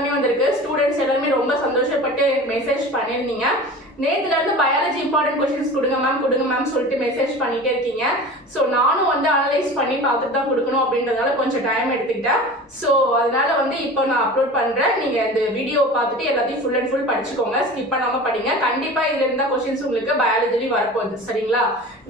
எல்லாமே வந்திருக்கு. ஸ்டூடெண்ட்ஸ் எல்லாமே ரொம்ப சந்தோஷப்பட்டு மெசேஜ் பண்ணியிருந்தீங்க. நேத்துல இருந்து பயாலஜி இம்பார்ட்டன்ட் கொஸ்டின்ஸ் கொடுங்க மேம் சொல்லிட்டு மெசேஜ் பண்ணிட்டே இருக்கீங்க. ஸோ நானும் வந்து அனலைஸ் பண்ணி பார்த்துட்டு தான் கொடுக்கணும் அப்படின்றதால கொஞ்சம் டைம் எடுத்துக்கிட்டேன். ஸோ அதனால வந்து இப்போ நான் அப்லோட் பண்றேன். நீங்க இந்த வீடியோ பார்த்துட்டு எல்லாத்தையும் ஃபுல் அண்ட் ஃபுல் படிச்சுக்கோங்க, ஸ்கிப் பண்ணாம படிங்க. கண்டிப்பா இதுல இருந்தா கொஸ்டின்ஸ் உங்களுக்கு பயாலஜிலையும் வரப்போகுது. சரிங்களா?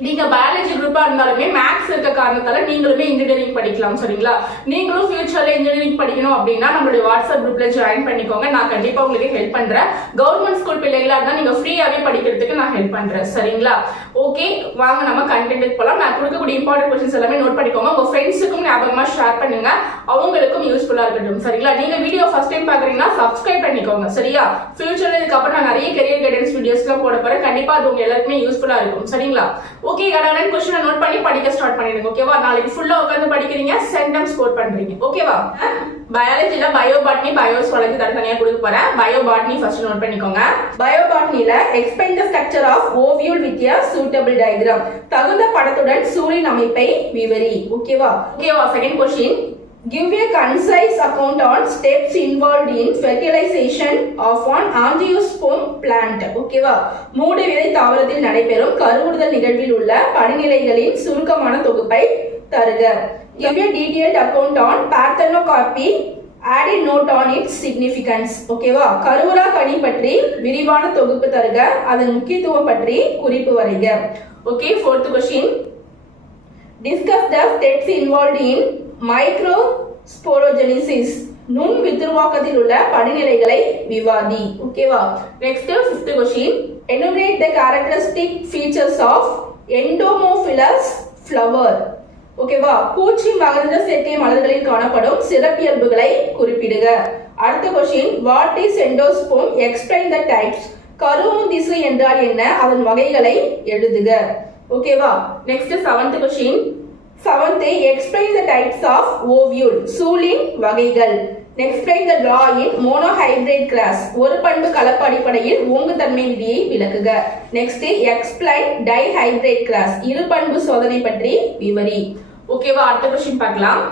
நீங்க பயாலஜி குரூப்பா இருந்தாலுமே மேக்ஸ் இருக்க காரணத்தால நீங்களுமே இன்ஜினியரிங் படிக்கலாம். சரிங்களா? நீங்களும் ஃபியூச்சர்ல இன்ஜினியரிங் படிக்கணும் அப்படின்னா நம்மளுடைய வாட்ஸ்அப் குரூப்ல ஜாயின் பண்ணிக்கோங்க. நான் கண்டிப்பா உங்களுக்கு ஹெல்ப் பண்றேன். கவர்மெண்ட் ஸ்கூல் பிள்ளைகளா இருந்தா நீங்க ஃப்ரீயாவே படிக்கிறதுக்கு நான் ஹெல்ப் பண்றேன். சரிங்களா? ஓகே, வாங்க நம்ம கண்டென்ட் போலாம். நான் கொடுக்கக்கூடிய இம்பார்ட்டன்ட் क्वेश्चंस எல்லாமே நோட் பண்ணிக்கோங்க. உங்க ஃப்ரெண்ட்ஸுக்கும் ஞாபகமா ஷேர் பண்ணுங்க, அவங்களுக்கும் யூஸ்ஃபுல்லா இருக்கட்டும். சரிங்களா? நீங்க வீடியோ ஃபர்ஸ்ட் டைம் பாக்குறீங்கன்னா சப்ஸ்கிரைப் பண்ணிக்கோங்க. சரியா? ஃபியூச்சர்ல இதுக்கு அப்புறம் நான் நிறைய கரியர் கைடன்ஸ் வீடியோஸ்லாம் போட போறேன். கண்டிப்பா அது உங்க எல்லாருக்குமே யூஸ்ஃபுல்லா இருக்கும். சரிங்களா? ஓகே, கடகடன் क्वेश्चन நோட் பண்ணி படிக்க ஸ்டார்ட் பண்ணிடுங்க. ஓகேவா? நாளைக்கு ஃபுல்லா உட்கார்ந்து படிக்கிறீங்க, சென்டம் ஸ்கோர் பண்றீங்க. ஓகேவா? பயாலஜில பயோபாட்னி பயோசுவாலஜி தனியா கொடுக்க போறேன். பயோபாட்னி ஃபர்ஸ்ட் நோட் பண்ணிக்கோங்க. பயோபாட்னில explain the structure of ovule with a suitable diagram. தகுந்த படத்துடன் சூழின் அமைப்பை விவரி. ஓகேவா? Second question, give a concise account on steps involved in fertilization of an angiosperm plant. ஓகேவா? மூடு விதை தாவரத்தில் நடைபெறும் கருவுறுதல் நிகழ்வில் உள்ள படிநிலைகளின் சுருக்கமான தொகுப்பை தருக. Give a detailed account on parthenocarpy. Add a note on its significance. ஓகேவா? கருவுரா கனி பற்றி விரிவான தொகுப்பு தருக, அதன் முக்கியத்துவம் பற்றி குறிப்பு வரைக. Okay, fourth question, discuss the steps involved in microsporogenesis. நுண் வித்துருவாக்கத்தில் உள்ள படிநிலைகளை விவாதி. ஓகேவா? Next fifth question, enumerate the characteristic features of endomophilous flower. ஓகேவா? பூச்சி மகரந்த சேர்க்கை மலர்களில் காணப்படும் சிறப்பியல்புகளை குறிப்பிடுக. அடுத்த question, what is endosperm? Explain the types. கருவும் திசு என்றால் என்ன, அதன் வகைகளை எழுதுக. ஓகேவா? Next seventh question, explain the types of ovule. சூலின் வகைகள். explain the law in monohybrid grass. ஒரு பண்பு கலப்பு அடிப்படையில் ஓங்குதன்மை விதியை விளக்குக. Next explain dihybrid grass. இரு பண்பு சோதனை பற்றி விவரி. ஓகேவா? அடுத்த क्वेश्चन பார்க்கலாம்.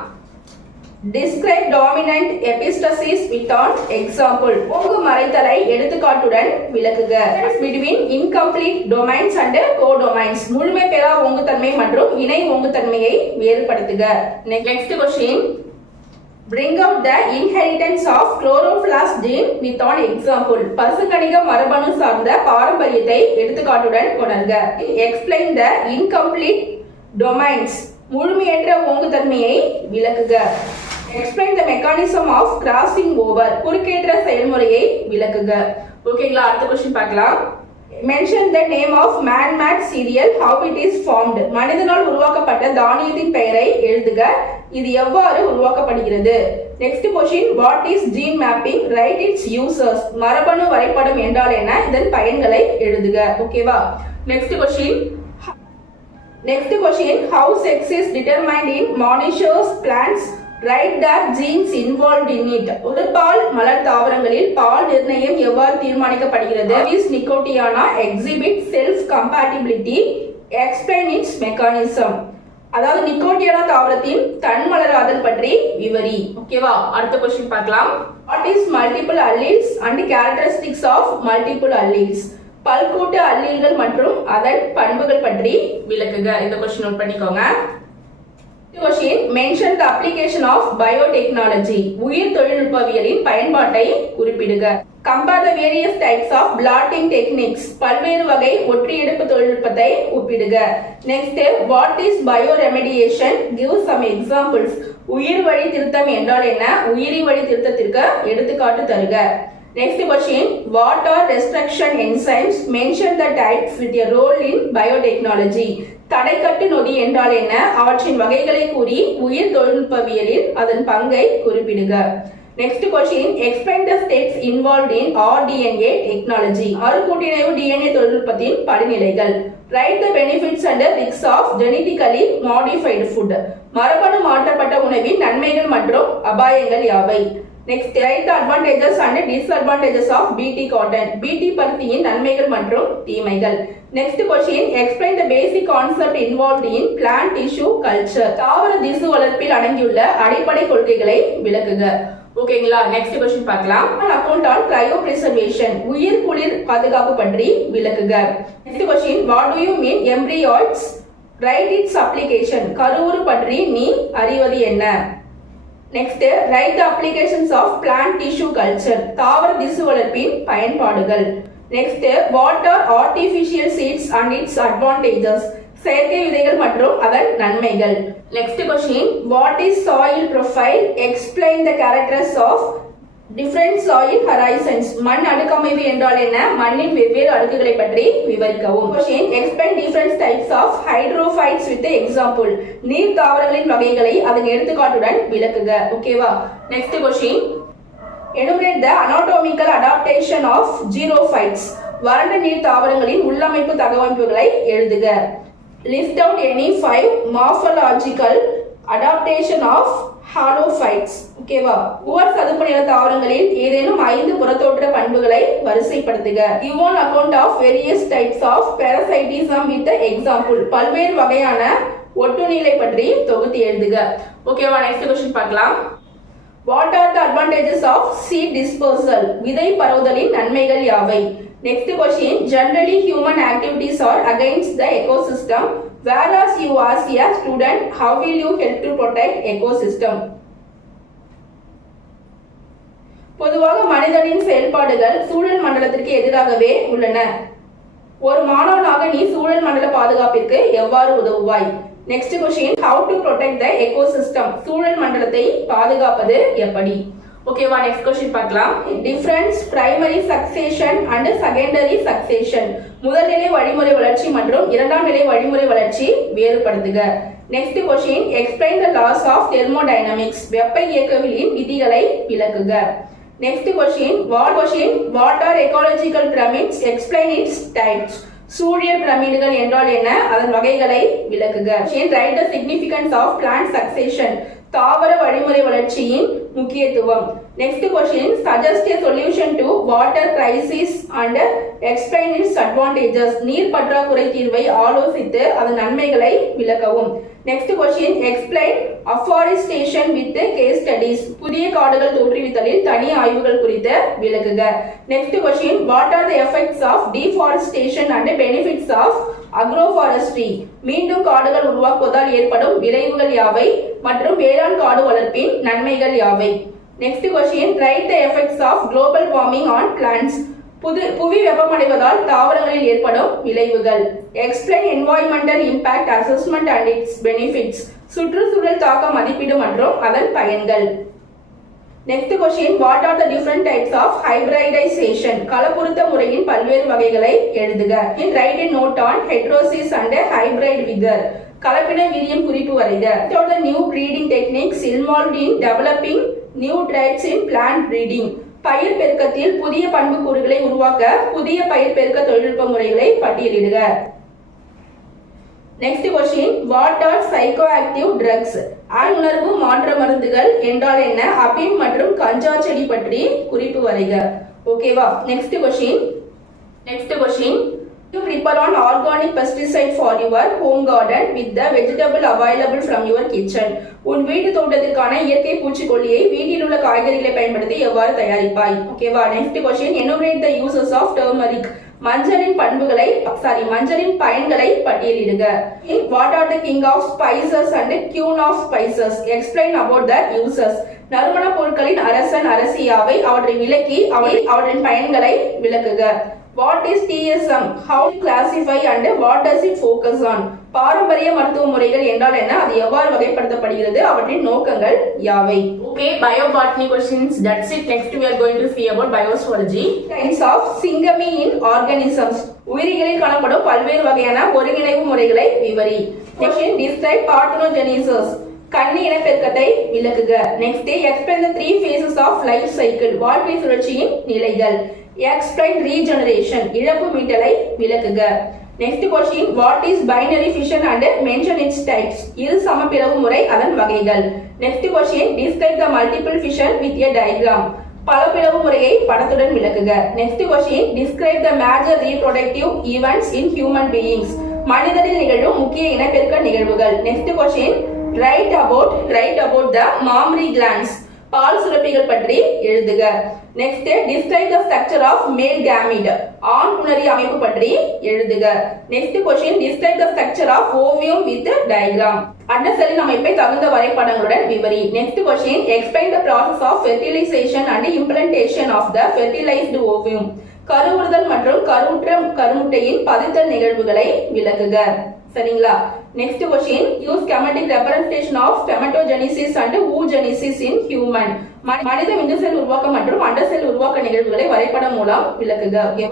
Describe dominant epistasis with an example. ஓங்கு மறைத்தலை எடுத்துக்காட்டுடன் விளக்குக. Between incomplete domains and codomains. முழுமை பெறா ஓங்குதன்மை மற்றும் இணை ஓங்குதன்மையை வேறுபடுத்துக. Next question, bring out the inheritance of chloroplast gene with an example. பசுங்கணிக மரபணு சார்ந்த பாரம்பரியத்தை எடுத்துக்காட்டுடன் கொணர்க. Explain the incomplete domains. முழுமையற்ற ஓங்குதன்மையை விளக்குக. Explain the mechanism of crossing over. குறுக்கேற்ற செயல்முறையை விளக்குக. ஓகேங்களா? அடுத்த क्वेश्चन பார்க்கலாம். Mention the name of man-made cereal, how it is formed. மனிதனால் உருவாக்கப்பட்ட தானியத்தின் பெயரை எழுதுக, இது எவ்வாறு உருவாக்கப்படுகிறது. Next question, what is gene mapping? Write its users. மரபணு வரைபடம் என்றால் என்ன, இதன் பயன்களை எழுதுக. ஓகேவா? Next question, how sex is determined in monoecious plants? Write the genes involved in it. ஒரு பால் மலர் தாவரங்களில் பால் நிர்ணயம் எவ்வாறு தீர்மானிக்கப்படுகிறது. Is Nicotiana exhibit self compatibility? Explain its mechanism. அதாவது நிக்கோட்டியானா தாவரத்தின் தன்மலராதல் பற்றி விவரி. ஓகேவா? அடுத்த क्वेश्चन பார்க்கலாம். What is multiple alleles and characteristics of multiple alleles? பல்கூட்டு அல்லீல்கள் மற்றும் அதன் பண்புகள் பற்றி விளக்குக. இந்த क्वेश्चन நோட் பண்ணிக்கோங்க. question, mention the application of biotechnology. உயிர் தொழில்நுட்பவியலின் பயன்பாட்டை குறிப்பிடுக. compare the various types of blotting techniques. பல்வேறு வகை ஒற்றியெடுப்பு தொழில்நுட்பத்தை ஒப்பிடுக. next, what is bioremediation? give some examples. உயிர் வழி திருத்தம் என்றால் என்ன, உயிரி வழி திருத்தத்திற்கு எடுத்துக்காட்டு தருக. next question, what are restriction enzymes? mention the types with a role in biotechnology. தடைக்கட்டு நொதி என்றால் என்ன, அவற்றின் வகைகளை கூறி உயிர் தொழில்நுட்பவியலில் அதன் பங்கை குறிப்பிடுக. next question, explain the steps involved in rDNA technology. மறுகூட்டிணைவு DNA தொழில்நுட்பத்தின் படிநிலைகள். write the benefits and risks of genetically modified food. மரபணு மாற்றப்பட்ட உணவின் நன்மைகள் மற்றும் அபாயங்கள் யாவை. next, write the advantages and disadvantages of BT cotton. BT பருத்தியின் நன்மைகள் மற்றும் தீமைகள். next question, explain the basic concept involved in plant tissue culture. தாவர திசு வளர்ப்பில் அடங்கியுள்ள அடிப்படை கொள்கைகளை விளக்குக. ஓகேங்களா? நெக்ஸ்ட் क्वेश्चन பார்க்கலாம். அக்கவுண்ட் ஆன் cryopreservation உயிர் குளிர் பாதுகாப்பு பற்றி விளக்குக. Next question what do you mean embryos write its application கருவுரு பற்றி நீ அறிவது என்ன? Next write the applications of plant tissue culture தாவர திசு வளர்ப்பின் பயன்பாடுகள். Next what are artificial seeds and its advantages செயற்கை விதைகள் மற்றும் அதன் நன்மைகள். Next question what is soil profile explain the characters of different soil horizons மண் அடுக்கமைவு என்றால் என்ன? மண்ணின் வெவ்வேறு அடுக்குகளை பற்றி விவரிக்கவும். Question explain different types of hydrophytes with example நீர் தாவரங்களின் வகைகளை அதன் எடுத்துக்காட்டுடன் விளக்குக. ஓகேவா? Next question enumerate the anatomical adaptation of xerophytes வறண்ட நீர் தாவரங்களின் உள்ளமைப்பு தகவமைப்புகளை எழுதுக. List out any 5 morphological adaptation of halophytes. ஓகேவா? உவர் சதுப்பு நில தாவரங்களில் ஏதேனும் 5 புறத்தோற்ற பண்புகளை வரிசைப்படுத்துக. Give an account of various types of parasitism with the example. பல்வேறு வகையான ஒட்டுண்ணிகளை பற்றி தொகுத்து எழுதுக. ஓகேவா? நெக்ஸ்ட் क्वेश्चन பார்க்கலாம். What are the advantages of seed dispersal? விதை பரவுதலின் நன்மைகள் யாவை? Next question, generally human activities are against the ecosystem, whereas you as a student, how will you help to protect ecosystem? பொதுவாக மனிதனின் செயல்பாடுகள் சூழல் மண்டலத்திற்கு எதிராகவே உள்ளன. ஒரு மாணவனாக நீ சூழல் மண்டல பாதுகாப்பிற்கு எவ்வாறு உதவுவாய்? Next question, how to protect the ecosystem? சூழல் மண்டலத்தை பாதுகாப்பது எப்படி? ஓகேவா? நெக்ஸ்ட் क्वेश्चन பார்க்கலாம். Difference primary succession and secondary succession முதல் நிலை வழிமுறை வளர்ச்சி மற்றும் இரண்டாம் நிலை வழிமுறை வளர்ச்சி வேறுபடுத்துக. Next question explain the laws of thermodynamics வெப்ப இயக்கவியலின் விதிகளை விளக்குக. Next question what are ecological pyramids explain its types சூழியல் பிரமிடுகள் என்றால் என்ன? அதன் வகைகளை விளக்குக. Write the significance of plant succession தாவர வழிமுறை வளர்ச்சியின் முக்கியத்துவம். Next question suggest a solution to water crisis and explain its advantages நீர் பற்றாக்குறை தீர்வை ஆலோசித்து அதன் நன்மைகளை விளக்கவும். Next question explain afforestation with case studies புதிய காடுகள் தோற்றுவித்தலில் தனி ஆய்வுகள் குறித்து விளக்குக. Next question what are the effects of deforestation and benefits of agroforestry மீண்டும் காடுகள் உருவாக்குவதால் ஏற்படும் விளைவுகள் யாவை மற்றும் வேளாண் காடு வளர்ப்பின் நன்மைகள் யாவை? Next question write the effects of global warming on plants புவி வெப்பமடைவதால் தாவரங்களில் ஏற்படும் விளைவுகள். Explain environmental impact assessment and its benefits சுற்றுச்சூழல் தாக்க மதிப்பீடு மற்றும் அதன் பயன்கள். Next question what are the different types of hybridization கலப்புறுத்த முறையின் பல்வேறு வகைகளை எழுதுக. Write a note on heterosis and hybrid vigor கலப்பின வீரியம் குறிப்பு வரைக. What are the new breeding techniques involved in developing new traits in plant breeding பயிர் பெருக்கத்தில் புதிய பண்புக்கூறுகளை உருவாக்க புதிய பயிர் பெருக்க தொழில்நுட்ப முறைகளை பட்டியலிடுக. Next question what are psychoactive drugs ஆழ்உணர்வு மாற்ற மருந்துகள் என்றால் என்ன? அபின் மற்றும் கஞ்சா செடி பற்றி குறிப்பு வரைக. ஓகேவா? Next question you prepare an organic pesticide for your home garden with the vegetable available from your kitchen உன் வீட்டு தோட்டத்திற்கான இயற்கை பூச்சிக்கொல்லியை வீட்டில் உள்ள காய்கறிகளை பயன்படுத்தி எவ்வாறு தயாரிப்பாய்? ஓகேவா? Next question enumerate the uses of turmeric மஞ்சளின் பயன்களை பட்டியலிடுக. what are the king of spices and queen of spices explain about their uses நறுமண பொருட்களின் அரசன் அரசி யாவை அவற்றை விளக்கி அவற்றின் பயன்களை விளக்குக. What is TSM? How to classify and what does it focus on? பாரம்பரிய மருத்துவ முறைகள் என்றால் என்ன? அது எவ்வாறு வகைப்படுத்தப்படுகிறது? அவற்றின் நோக்கங்கள் யாவை? Okay, biobotany questions. That's it. Next we are going to see about biozoology. Kinds of syngamy in organisms. உயிரிகளில் காணப்படும் பல்வேறு வகையான ஒருங்கிணைவு முறைகளை விவரி. Question describe parthenogenesis. கன்னி இனப்பெருக்கத்தை விளக்குக. Next explain the 3 phases of life cycle. வாழ்க்கை சுழற்சியின் நிலைகள். explain regeneration இழப்பு மீட்டலை விளக்குக. Next question what is binary fission and mention its types இரு சமபிளவு முறை அதன் வகைகள். Next question describe the multiple fission with a diagram பல பிளவு முறையை படத்துடன் விளக்குக. Next question describe the major reproductive events in human beings மனிதனில் நிகழும் முக்கிய இனப்பெருக்க நிகழ்வுகள். Next question write about the mammary glands பால் சுரப்பிகள் பற்றி எழுதுக. Next describe the structure of male gamete, ஆண் புணரி அமைப்பு பற்றி எழுதுக. Next question describe the structure of ovum with diagram, அண்ட செல்லின் அமைப்பை தகுந்த வரைபடங்களுடன் விவரி. Next question explain the process of fertilization and implantation of the fertilized ovum, கருவுறுதல் மற்றும் கருவுற்ற கருமுட்டையின் பதித்தல் நிகழ்வுகளை விளக்குக. சரிங்களா? Next question use schematic representation of spermatogenesis and oogenesis in human, மனித விந்து செல் உருவாக்கம் மற்றும் அண்ட செல் உருவாக்க நிகழ்வுகளை வரைபடம் மூலம் விளக்குக. Okay.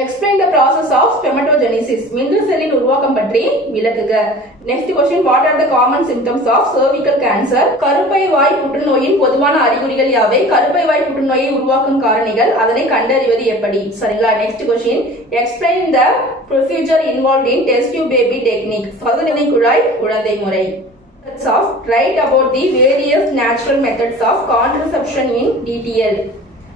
Explain the process of spermatogenesis, விந்து செல்லின் உருவாக்கம் பற்றி விளக்குக. Next question what are the common symptoms of cervical cancer, கருப்பை வாய் புற்றுநோயின் பொதுவான அறிகுறிகள் யாவை, கருப்பை வாய் புற்றுநோயை உருவாக்கும் காரணிகள், அதனை கண்டறிவது எப்படி. சரிங்களா? Next question explain the procedure involved in test tube baby technique, சோதனை குழாய் குழந்தை முறை. Write about the various natural methods of contraception in detail,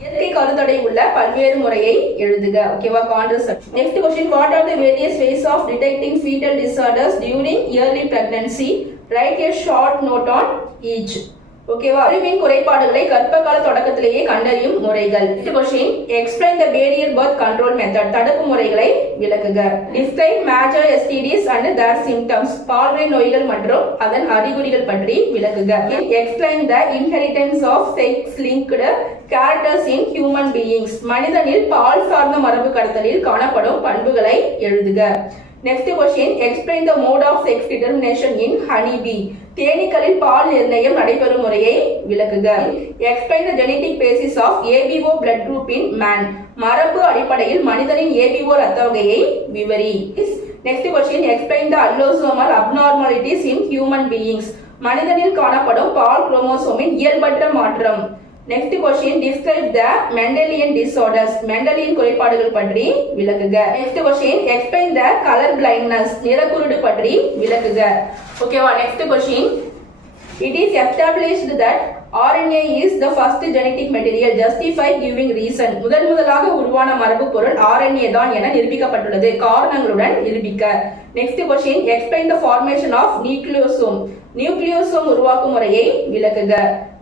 இயற்கை கருத்தடை உள்ள பல்வேறு முறையை எழுதுக. ஓகேவா? Contraception. Next question what are the various ways of detecting foetal disorders during early pregnancy, write a short note on each. ஓகேவா? அறிவின் குறைபாடுகளை கர்ப்பகால தொடக்கத்திலேயே கண்டறியும் முறைகள். Next question explain the barrier birth control method, தடுப்பு முறைகளை விளக்குக. Describe major STDs and their symptoms, பால்வினை நோய்கள் மற்றும் அதன் அறிகுறிகள் பற்றி விளக்குக. Explain the inheritance of sex linked characters in human beings, மனிதனில் பால் சார்ந்த மரபு கடத்தலில் காணப்படும் பண்புகளை எழுதுக. Next question explain the mode of sex determination in honey bee, தேனீக்களில் பால் நிர்ணயம் நடைபெறும் முறையை விளக்குக. Explain the genetic basis of ABO blood group in man, மரபு அடிப்படையில் மனிதனின் ABO இரத்த வகையை விவரி. Next question explain the allosomal abnormalities in human beings, மனிதனில் காணப்படும் பால் குரோமோசோமின் இயல்பற்ற மாற்றம். Next question describe the Mendelian disorders, Mendelian குறைபாடுகள் பற்றி விளக்குக. Next question explain the colour blindness, நிறக்குருடு பற்றி விளக்குக. ஓகேவா? Next question it is established that RNA is the first genetic material, justify giving reason, முதலாக உருவான மரபு பொருள் RNA தான் என நிரூபிக்கப்பட்டுள்ளது, காரணங்களுடன் நிரூபிக்க. Next question explain the formation of nucleosome, nucleosome உருவாக்கும் முறையை விளக்குக.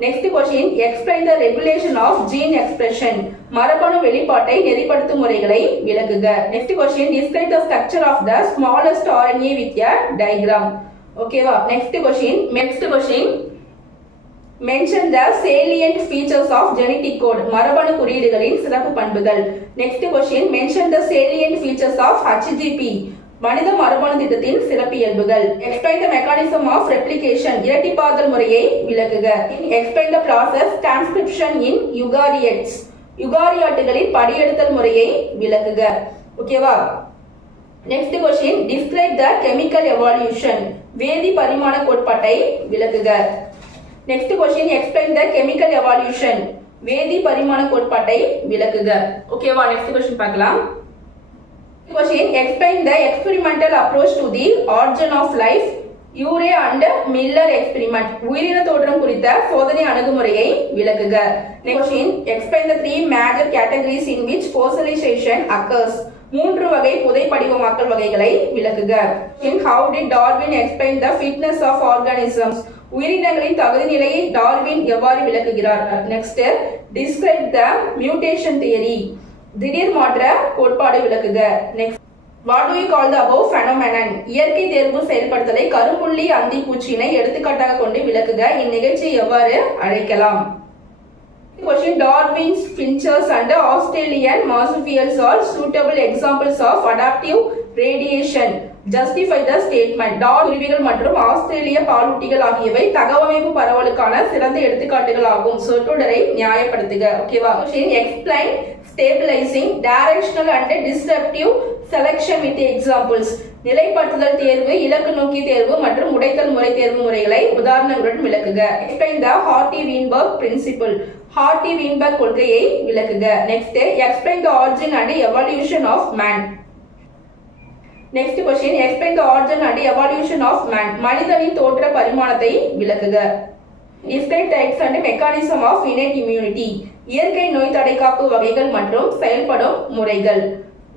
Next question explain the regulation of gene expression, மரபணு வெளிப்பாட்டை நெறிப்படுத்தும் முறைகளை விளக்குக. Next question describe the structure of the smallest RNA with a diagram. ஓகேவா? Next question mention the salient features of genetic code, மரபணு குறியீடுகளின் சிறப்பு பண்புகள். Next question mention the salient features of HGP, மனித மரபணு திட்டத்தின் சிறப்பியல்புகள். Explain the mechanism of replication, இரட்டிப்பாதல் முறையை விளக்குக. Explain the process transcription in eukaryotes, யூகாரியாட்டுகளின் படியெடுத்தல் முறையை விளக்குக. ஓகேவா? Next question describe the chemical evolution, வேதி பரிமாண கோட்பாட்டை விளக்குக. Next question explain the chemical evolution, வேதி பரிமாண கோட்பாட்டை விளக்குக. ஓகேவா? நெக்ஸ்ட் क्वेश्चन பார்க்கலாம். Question explain the experimental approach to the origin of life, you're and Miller experiment, உயிரின தோற்றம் குறித்த சோதனை அணுகுமுறையை விளக்குக. Question explain the three major categories in which fossilization occurs, மூன்று வகை புதை படிவமாக்கல் வகைகளை விளக்குக. How did Darwin explain the fitness of organisms, உயிரினங்களின் தகுதி நிலையை டார்வின் எவ்வாறு விளக்குகிறார். Next describe the mutation theory, திடீர் மாற்ற கோட்பாடு விளக்குக. Next what do you call the above phenomenon, இயற்கை தேர்வு செயல்படுத்தலை கரும்புள்ளி அந்தி பூச்சியினை எடுத்துக்காட்டாக கொண்டு விளக்குக. இந்நிகழ்ச்சியை எவ்வாறு அழைக்கலாம். Question Darwin's finches and Australian marsupials are suitable examples of adaptive radiation, justify the statement. டாக் குருவிகள் மற்றும் ஆஸ்திரேலிய பாலூட்டிகள் ஆகியவை தகவமைப்பு பரவலுக்கான சிறந்த எடுத்துக்காட்டுகள் ஆகும். சொற்றொடரை நியாயப்படுத்துக. ஓகேவா? Question explain stabilizing, directional and disruptive selection with examples, நிலைப்படுத்துதல் தேர்வு, இலக்கு நோக்கி தேர்வு மற்றும் உடைத்தல் முறை தேர்வு முறைகளை உதாரணங்களுடன் விளக்குக. Explain the Hartree-Weinberg principle, Hartree-Weinberg கொள்கையை விளக்குக. Next explain the origin and evolution of man. Next question explain the origin and evolution of man, மனிதனின் தோற்ற பரிமாணத்தை விளக்குக. Describe types and mechanism of innate immunity, இயற்கை நோய் தடைக்காப்பு வகைகள் மற்றும் செயல்படும் முறைகள்.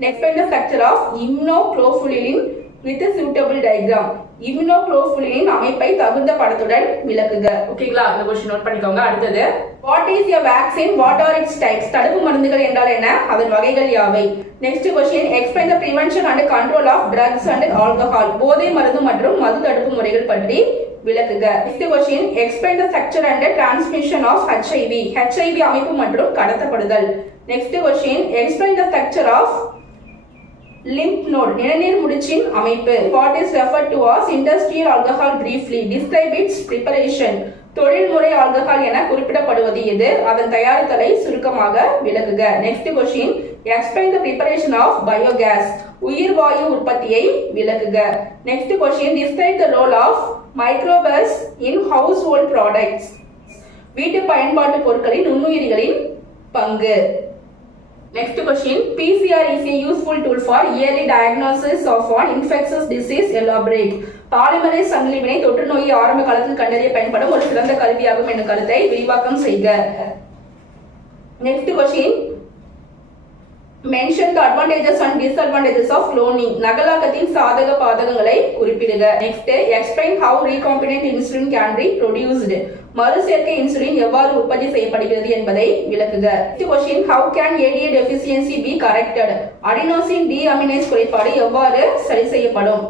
Explain the structure of immunoglobulin with a suitable diagram. immunoglobulin அமைப்பை தகுந்த படத்துடன் விளக்குக. ஓகேங்களா, இந்த क्वेश्चन நோட் பண்ணிக்கோங்க. அடுத்தது, what is a vaccine, what are its types? தடுப்பு மருந்துகள் என்றால் என்ன, அதன் வகைகள் யாவை? Next question, explain the prevention and control of drugs and alcohol. போதை மருந்து மற்றும் மது தடுப்பு முறைகள் பற்றி விளக்குக. Next question, explain the structure and transmission of HIV. HIV அமைப்பு மற்றும் கடத்தப்படுதல். Next question, explain the structure of lymph node, நிணநீர் முடிச்சின் அமைப்பு. What is referred to as industrial alcohol briefly? Describe its preparation. தொழில்முறை ஆல்கஹால் என குறிப்பிடப்படுவது எது, அதன் தயாரித்தலை சுருக்கமாக விளக்குக. Next question, explain the preparation of biogas. உயிர் வாயு உற்பத்தியை விளக்குக. Next question, describe the role of microbes in household products. வீட்டு பயன்பாட்டு பொருட்களின் நுண்ணுயிரிகளின் பங்கு. Next question, PCR is a useful tool for early diagnosis of an infectious disease. Elaborate. Polymerase சங்கிலி வினை தொற்று நோயை ஆரம்ப காலத்தில் கண்டறிய பயன்படும் ஒரு சிறந்த கருவியாகும் என்ற கருத்தை விரிவாக்கம் செய்க. Next question, mention the advantages and disadvantages of cloning. நகலாக்கத்தின் சாதக பாதகங்களை குறிப்பிடுக. Next, explain how recombinant insulin can be produced. மறுசேர்க்கை இன்சுலின் எவ்வாறு உற்பத்தி செய்யப்படுகிறது என்பதை விளக்குக. Next question, how can ADA deficiency be corrected? Adenosine deaminase குறைபாடு எவ்வாறு சரி செய்யப்படும்?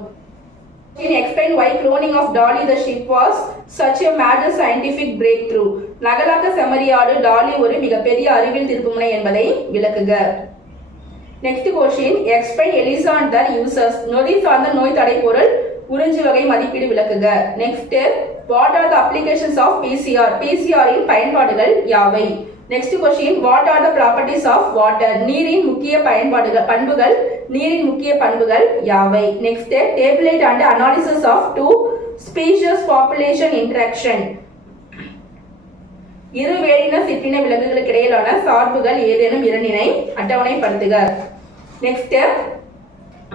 Explain why cloning of Dolly the sheep was such a major scientific breakthrough. நகலாக்க செம்மறியாடு டாலி ஒரு மிகப்பெரிய அறிவியல் திருப்புமுனை என்பதை விளக்குக. Next question, explain ELISA and their uses. நொதி சார்ந்த நோய் தடை பொருள் உறிஞ்சி வகை மதிப்பீடு விளக்குக. Next, what are the applications of PCR? PCR இன் பயன்பாடுகள் யாவை? Next question, what are the properties of water? நீரின் முக்கிய பண்புகள் நீரின் முக்கிய பண்புகள் யாவை? Next, tabulate and analysis of two species population interaction. இரு வேறின சிற்றின விலங்குகளுக்கு இடையிலான சார்புகள் ஏதேனும் இரண்டினை அட்டவணைப்படுத்துக. Next,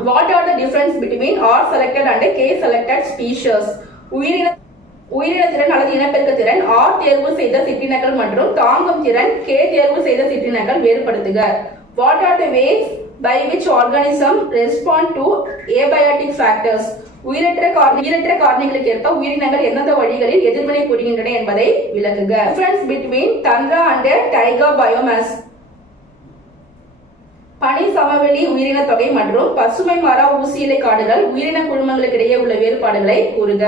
what are the difference between R selected and K selected species? உயிரின திறன் அல்லது இனப்பெருக்க திறன் R தேர்வு செய்த சிற்றினங்கள் மற்றும் தாங்கும் திறன் K தேர்வு செய்த சிற்றினங்கள் வேறுபடுத்துக. What are the ways by which organism respond to abiotic factors? உயிரற்ற காரணிகளுக்கு ஏற்ப உயிரினங்கள் எந்தெந்த வழிகளில் எதிர்வினை புரிகின்றன என்பதை விளக்குக. Difference between tundra and taiga biomass. பனி சமவெளி உயிரின தொகை மற்றும் பசுமை மர ஊசியிலை காடுகள் உயிரின குழுமங்களுக்கு இடையே உள்ள வேறுபாடுகளை கூறுக.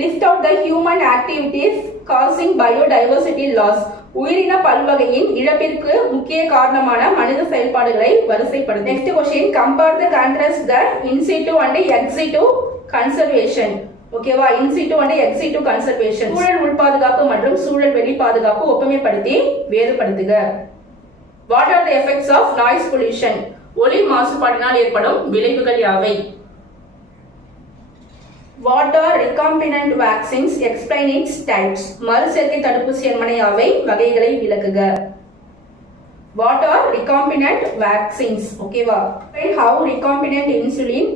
List out the human activities causing biodiversity loss. உயிரின பல்வகையின் இழப்பிற்கு முக்கிய காரணமான மனித செயல்பாடுகளை வரிசைப்படுத்து. Next question, compare the contrast the in situ and ex situ conservation. ஓகேவா, in situ and ex situ conservation. சூழல் உள் பாதுகாப்பு மற்றும் சூழல் வெளி பாதுகாப்பு ஒப்புமைப்படுத்தி வேறுபடுத்துக. What are the effects of noise pollution? ஒலி மாசுபாட்டினால் ஏற்படும் விளைவுகள் யாவை? What are recombinant vaccines? Explain its types. மறுசேர்க்கை தடுப்பூசி என்பன யாவை, வகைகளை விளக்குக. What are recombinant vaccines? ஓகேவா, how recombinant insulin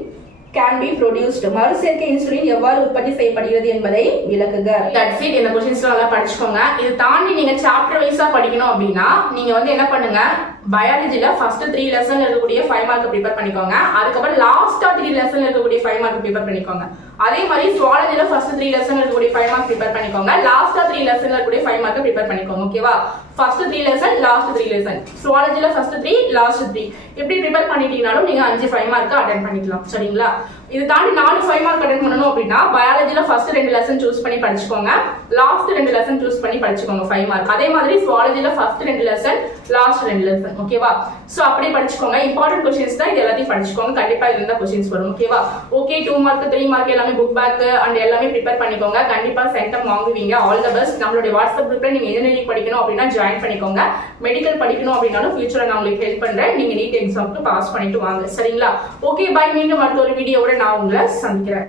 can be produced. மறுசேர்க்கை இன்சுலின் எவ்வாறு உற்பத்தி செய்யப்படுகிறது என்பதை விளக்குக. That's it. இந்த क्वेश्चंस எல்லாம் படிச்சுக்கோங்க. இது தாண்டி நீங்க சாப்டர் வைஸா படிக்கணும் அப்படினா நீங்க என்ன பண்ணுங்க, பயாலஜில ஃபர்ஸ்ட் 3 லெசன் இருக்கக்கூடிய 5 மார்க் ப்ரிப்பேர் பண்ணிக்கோங்க. அதுக்கு அப்புறம் லாஸ்டா 3 லெசன் இருக்கக்கூடிய 5 மார்க் ப்ரிப்பேர் பண்ணிக்கோங்க. அதே மாதிரி சுவாலஜில ஃபர்ஸ்ட் 3 லெசன் இருக்கக்கூடிய 5 மார்க் ப்ரிப்பேர் பண்ணிக்கோங்க. லாஸ்டா 3 லெசன்ல இருக்கக்கூடிய 5 மார்க் ப்ரிப்பேர் பண்ணிக்கோங்க. ஓகேவா, ஃபர்ஸ்ட் 3 லெசன் லாஸ்ட் 3 லெசன், சுவாலஜில ஃபர்ஸ்ட் 3 லாஸ்ட் 3 இப்படி ப்ரிப்பேர் பண்ணிட்டீங்கனாலும் நீங்க 5 மார்க் அட்டெண்ட் பண்ணிக்கலாம். சரிங்களா, இது தாண்டி 4 5 மார்க் அட்டெண்ட் பண்ணனும் அப்படினா பயாலஜில ஃபர்ஸ்ட் 2 லெசன் சூஸ் பண்ணி படிச்சுக்கோங்க, லாஸ்ட் 2 லெசன் சூஸ் பண்ணி படிச்சுக்கோங்க 5 மார்க். அதே மாதிரி சுவாலஜில ஃபர்ஸ்ட் 2 லெசன் லாஸ்ட் 2 லெசன். ஓகேவா, சோ அப்படி படிச்சுக்கோங்க. இம்பார்ட்டன்ட் क्वेश्चंस தான், இது எல்லாத்தையும் படிச்சுக்கோங்க. கண்டிப்பா இதுல இருந்து क्वेश्चंस வரும். ஓகேவா, ஓகே 2 மார்க் 3 மார்க் எல்லாமே புக் பேக் அண்ட் எல்லாமே ப்ரிப்பேர் பண்ணிக்கோங்க. கண்டிப்பா சென்டம் வாங்குவீங்க. All the best. நம்மளுடைய வாட்ஸ்அப் குரூப்ல நீங்க இன்ஜினியரிங் படிக்கணும் அப்படினா ஜாயின் பண்ணிக்கோங்க. மெடிக்கல் படிக்கணும் அப்படினாலும் ஃபியூச்சர்ல நான் உங்களுக்கு ஹெல்ப் பண்றேன். நீங்க நீட் எக்ஸாம்க்கு பாஸ் பண்ணிட்டு வாங்க. சரிங்களா, ஓகே பை. மீண்டும் அடுத்த ஒரு வீடியோவோட நான் உங்களை சந்திக்கிறேன்.